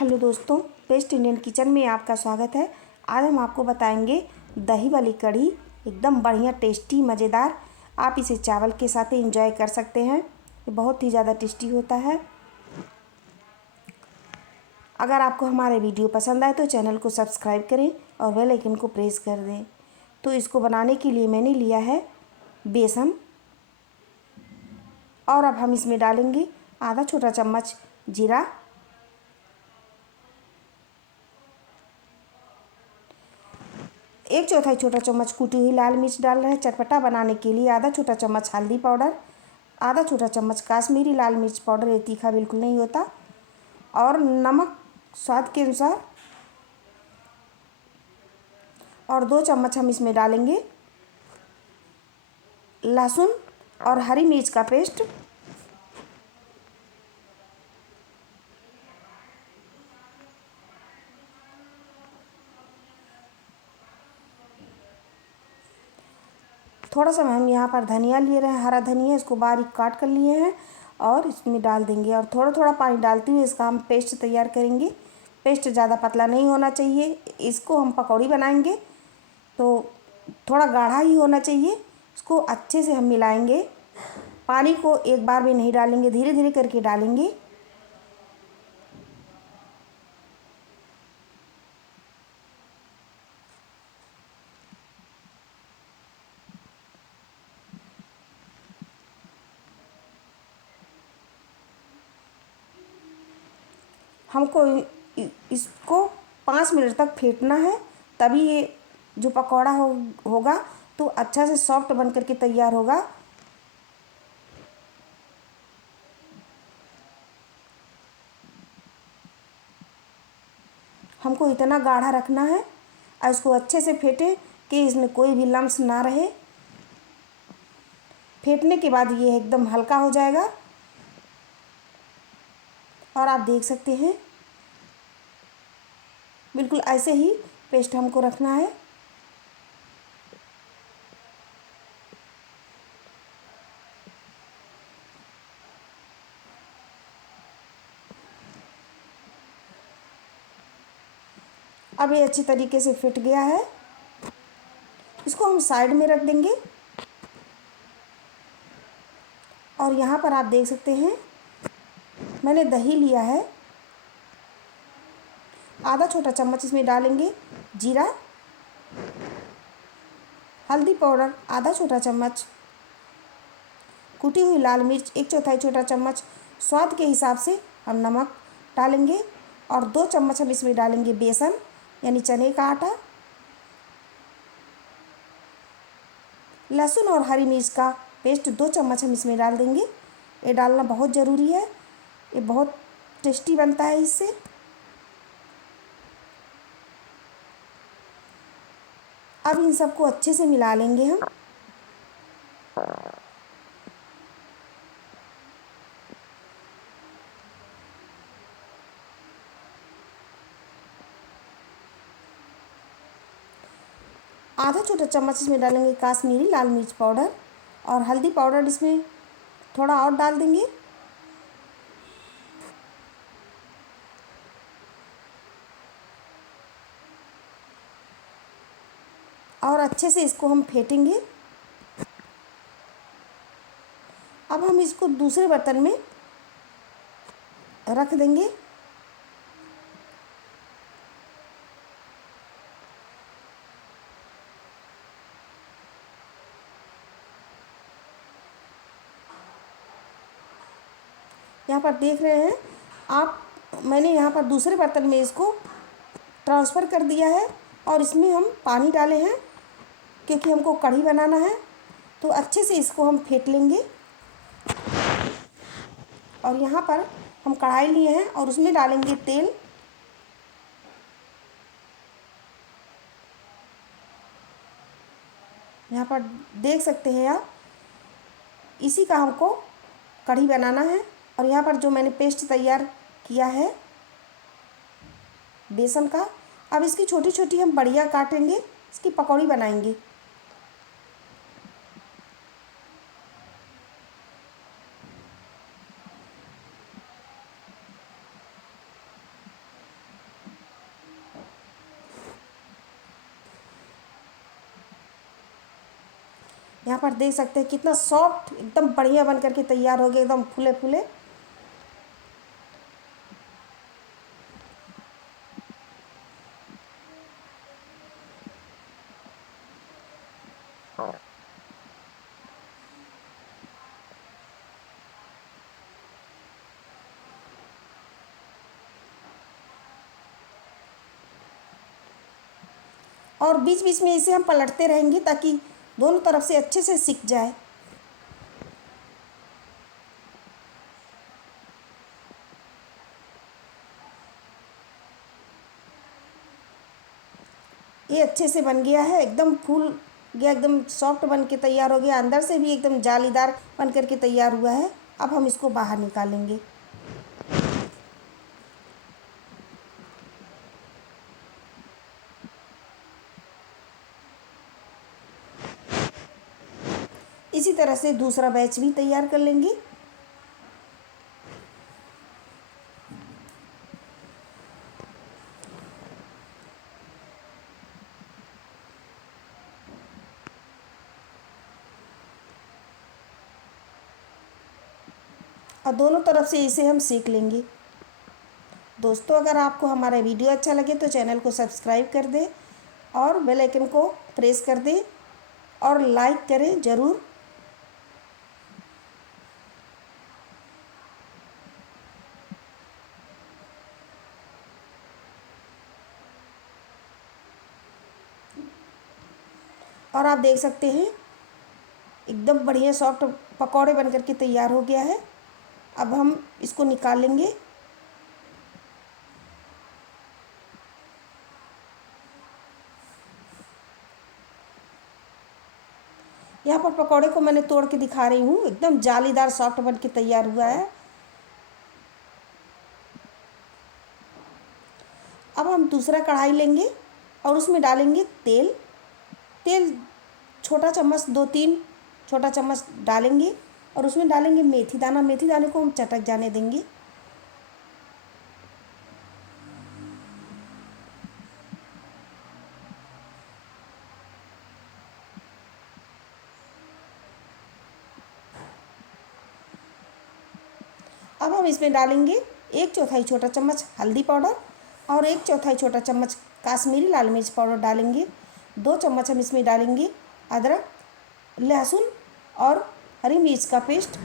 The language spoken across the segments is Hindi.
हेलो दोस्तों, बेस्ट इंडियन किचन में आपका स्वागत है। आज हम आपको बताएंगे दही वाली कढ़ी, एकदम बढ़िया टेस्टी मज़ेदार। आप इसे चावल के साथ ही एंजॉय कर सकते हैं। ये बहुत ही ज़्यादा टेस्टी होता है। अगर आपको हमारे वीडियो पसंद आए तो चैनल को सब्सक्राइब करें और बेल आइकन को प्रेस कर दें। तो इसको बनाने के लिए मैंने लिया है बेसन, और अब हम इसमें डालेंगे आधा छोटा चम्मच जीरा, 1/4 छोटा चम्मच कुटी हुई लाल मिर्च डाल रहे हैं। चटपटा बनाने के लिए आधा छोटा चम्मच हल्दी पाउडर, आधा छोटा चम्मच काश्मीरी लाल मिर्च पाउडर, ये तीखा बिल्कुल नहीं होता, और नमक स्वाद के अनुसार, और 2 चम्मच हम इसमें डालेंगे लहसुन और हरी मिर्च का पेस्ट। थोड़ा सा हम यहाँ पर धनिया लिए रहे हैं, हरा धनिया, इसको बारीक काट कर लिए हैं और इसमें डाल देंगे। और थोड़ा थोड़ा पानी डालते हुए इसका हम पेस्ट तैयार करेंगे। पेस्ट ज़्यादा पतला नहीं होना चाहिए। इसको हम पकौड़ी बनाएंगे तो थोड़ा गाढ़ा ही होना चाहिए। इसको अच्छे से हम मिलाएंगे। पानी को एक बार में नहीं डालेंगे, धीरे धीरे करके डालेंगे। हमको इसको 5 मिनट तक फेंटना है, तभी ये जो पकौड़ा होगा तो अच्छा से सॉफ्ट बन करके तैयार होगा। हमको इतना गाढ़ा रखना है और इसको अच्छे से फेंटे कि इसमें कोई भी लम्स ना रहे। फेंटने के बाद ये एकदम हल्का हो जाएगा और आप देख सकते हैं बिल्कुल ऐसे ही पेस्ट हमको रखना है। अब ये अच्छी तरीके से फिट गया है। इसको हम साइड में रख देंगे। और यहाँ पर आप देख सकते हैं मैंने दही लिया है, आधा छोटा चम्मच इसमें डालेंगे जीरा, हल्दी पाउडर आधा छोटा चम्मच, कुटी हुई लाल मिर्च 1/4 छोटा चम्मच, स्वाद के हिसाब से हम नमक डालेंगे, और 2 चम्मच हम इसमें डालेंगे बेसन यानी चने का आटा। लहसुन और हरी मिर्च का पेस्ट 2 चम्मच हम इसमें डाल देंगे। ये डालना बहुत ज़रूरी है, ये बहुत टेस्टी बनता है इससे। अब इन सबको अच्छे से मिला लेंगे हम। आधा छोटा चम्मच इसमें डालेंगे काश्मीरी लाल मिर्च पाउडर, और हल्दी पाउडर इसमें थोड़ा और डाल देंगे। और अच्छे से इसको हम फेंटेंगे। अब हम इसको दूसरे बर्तन में रख देंगे। यहाँ पर देख रहे हैं आप, मैंने यहाँ पर दूसरे बर्तन में इसको ट्रांसफ़र कर दिया है और इसमें हम पानी डाले हैं क्योंकि हमको कढ़ी बनाना है। तो अच्छे से इसको हम फेंट लेंगे। और यहाँ पर हम कढ़ाई लिए हैं और उसमें डालेंगे तेल। यहाँ पर देख सकते हैं आप, इसी का हमको कढ़ी बनाना है। और यहाँ पर जो मैंने पेस्ट तैयार किया है बेसन का, अब इसकी छोटी छोटी हम बड़ियाँ काटेंगे, इसकी पकौड़ी बनाएंगे। यहाँ पर देख सकते हैं कितना सॉफ्ट एकदम बढ़िया बन करके तैयार हो गया, एकदम फूले फूले। और बीच बीच में इसे हम पलटते रहेंगे ताकि दोनों तरफ से अच्छे से सिक जाए। ये अच्छे से बन गया है, एकदम फूल गया, एकदम सॉफ्ट बन के तैयार हो गया, अंदर से भी एकदम जालीदार बन करके तैयार हुआ है। अब हम इसको बाहर निकालेंगे। इसी तरह से दूसरा बैच भी तैयार कर लेंगे। और दोनों तरफ से इसे हम सेक लेंगे। दोस्तों, अगर आपको हमारा वीडियो अच्छा लगे तो चैनल को सब्सक्राइब कर दें और बेल आइकन को प्रेस कर दें और लाइक करें ज़रूर। और आप देख सकते हैं एकदम बढ़िया सॉफ्ट पकौड़े बन करके तैयार हो गया है। अब हम इसको निकाल लेंगे। यहाँ पर पकौड़े को मैंने तोड़ के दिखा रही हूँ, एकदम जालीदार सॉफ्ट बन के तैयार हुआ है। अब हम दूसरा कढ़ाई लेंगे और उसमें डालेंगे तेल। तेल छोटा चम्मच 2-3 छोटा चम्मच डालेंगे और उसमें डालेंगे मेथी दाना। मेथी दाने को हम चटक जाने देंगे। अब हम इसमें डालेंगे 1/4 छोटा चम्मच हल्दी पाउडर और 1/4 छोटा चम्मच काश्मीरी लाल मिर्च पाउडर डालेंगे। 2 चम्मच हम इसमें डालेंगे अदरक, लहसुन और हरी मिर्च का पेस्ट।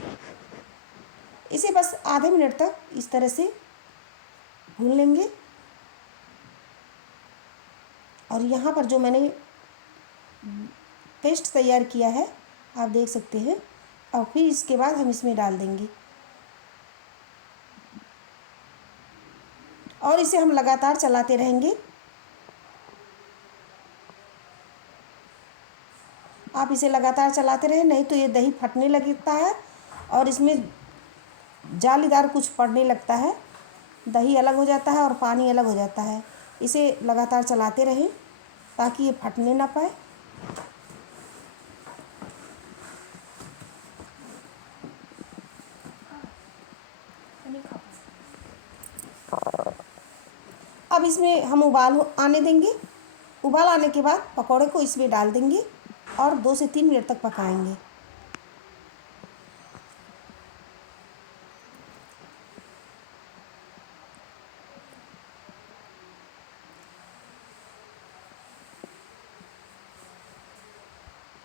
इसे बस आधे मिनट तक इस तरह से भून लेंगे। और यहाँ पर जो मैंने पेस्ट तैयार किया है आप देख सकते हैं। और फिर इसके बाद हम इसमें डाल देंगे और इसे हम लगातार चलाते रहेंगे। आप इसे लगातार चलाते रहें, नहीं तो ये दही फटने लगता है और इसमें जालीदार कुछ पड़ने लगता है। दही अलग हो जाता है और पानी अलग हो जाता है। इसे लगातार चलाते रहें ताकि ये फटने ना पाए। अब इसमें हम उबाल आने देंगे। उबाल आने के बाद पकौड़े को इसमें डाल देंगे और 2 से 3 मिनट तक पकाएंगे।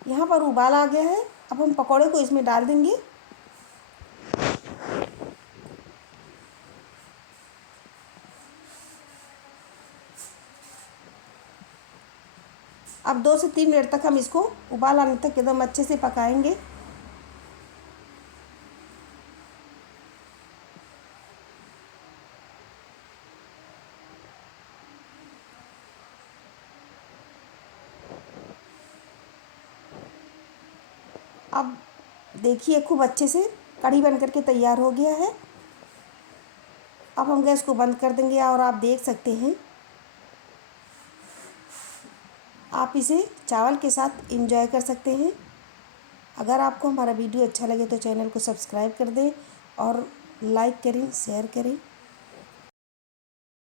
यहाँ पर उबाल आ गया है। अब हम पकौड़े को इसमें डाल देंगे। अब 2 से 3 मिनट तक हम इसको उबाल आने तक एकदम अच्छे से पकाएंगे। अब देखिए खूब अच्छे से कढ़ी बन करके तैयार हो गया है। अब हम गैस को बंद कर देंगे और आप देख सकते हैं आप इसे चावल के साथ एंजॉय कर सकते हैं। अगर आपको हमारा वीडियो अच्छा लगे तो चैनल को सब्सक्राइब कर दें और लाइक करें, शेयर करें।